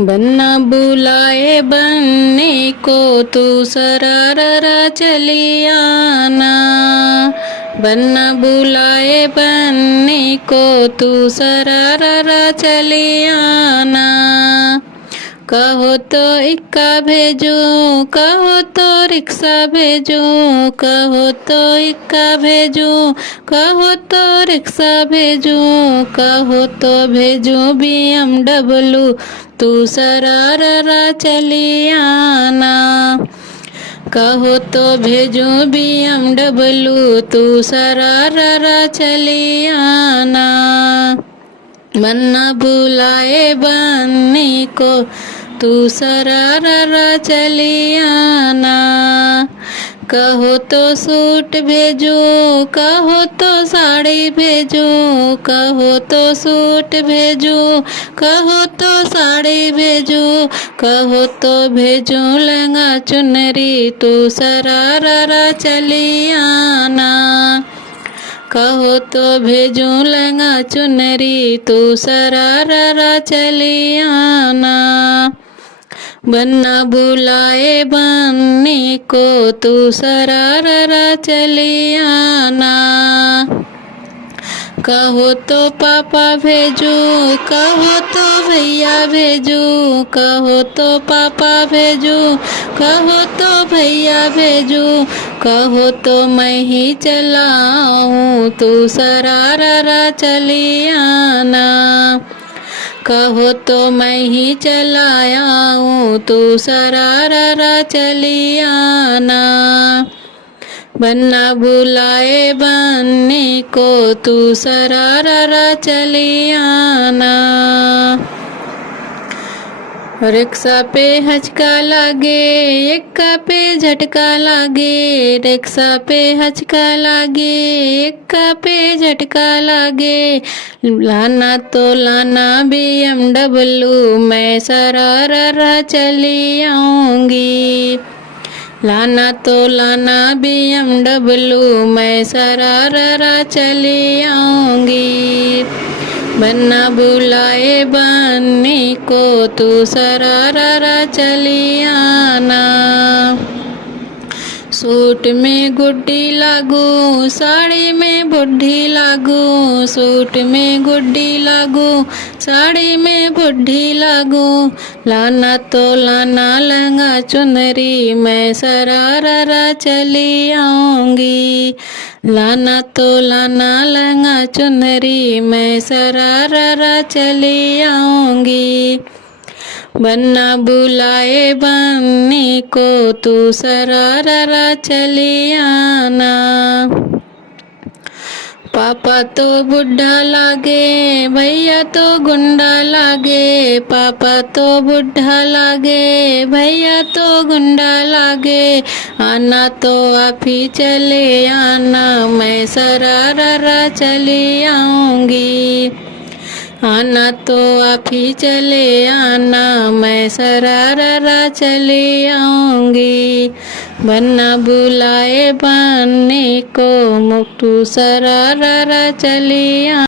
बन्ना बुलाए बनने को तू सरारा चली आना। बन्ना बुलाए बनने को तू सरारा चली आना। कहो तो इक्का भेजो, कहो तो रिक्शा भेजो, कहो तो इक्का भेजो, कहो तो रिक्शा भेजो, कहो तो भेजो BMW, तू सरारा चली आना। कहो तो भेजो BMW, तू सरारा चली आना। बन्ना बुलाए बनने को तू सरारा चली आना। कहो तो सूट भेजो, कहो तो साड़ी भेजो, कहो तो सूट भेजो, कहो तो साड़ी भेजो, कहो तो भेजो लहंगा चुनरी, तू सरारा चली आना। कहो तो भेजो लहंगा चुनरी, तू सरारा चली आना। बन्ना बुलाए बनने को तू सरारा चली आना। कहो तो पापा भेजो, कहो तो भैया भेजो, कहो तो पापा भेजो, कहो तो भैया भेजो, कहो तो मैं ही चलाऊं, तू सरारा चली आना। कहो तो मैं ही चलाऊं, तू सरारा चली आना। बन्ना बुलाए बनने को तू सरारा चली आना। रिक्शा पे हचका लागे, एक्का पे झटका लागे, रिक्शा पे हचका लागे, एक्का पे झटका लागे। लाना तो लाना BMW, मैं सरारा चली आऊंगी। लाना तो लाना BMW, मैं सरारा चली आऊंगी। बन्ना बुलाए बनने को तू सरारा चली आना। सूट में गुड्डी लागू, साड़ी में बुढ़ी लागू, सूट में गुड्डी लागू, साड़ी में बुढ़ी लागू। लाना तो लाना लहंगा चुनरी, मैं सरारा चली आऊंगी। लाना तो लाना लहंगा चुनरी, मैं सरारा चली आऊंगी। बन्ना बुलाए बनने को तू सरारा चली आना। पापा तो बुढ़ा लागे, भैया तो गुंडा लागे, पापा तो बुढ़ा लागे, भैया तो गुंडा लागे। आना तो आप ही चले आना, मैं सरारा चली आऊंगी। आना तो आप ही चले आना, मैं सरारा चली आऊंगी। बन्ना बुलाए बनने को तू सरारा चली आना।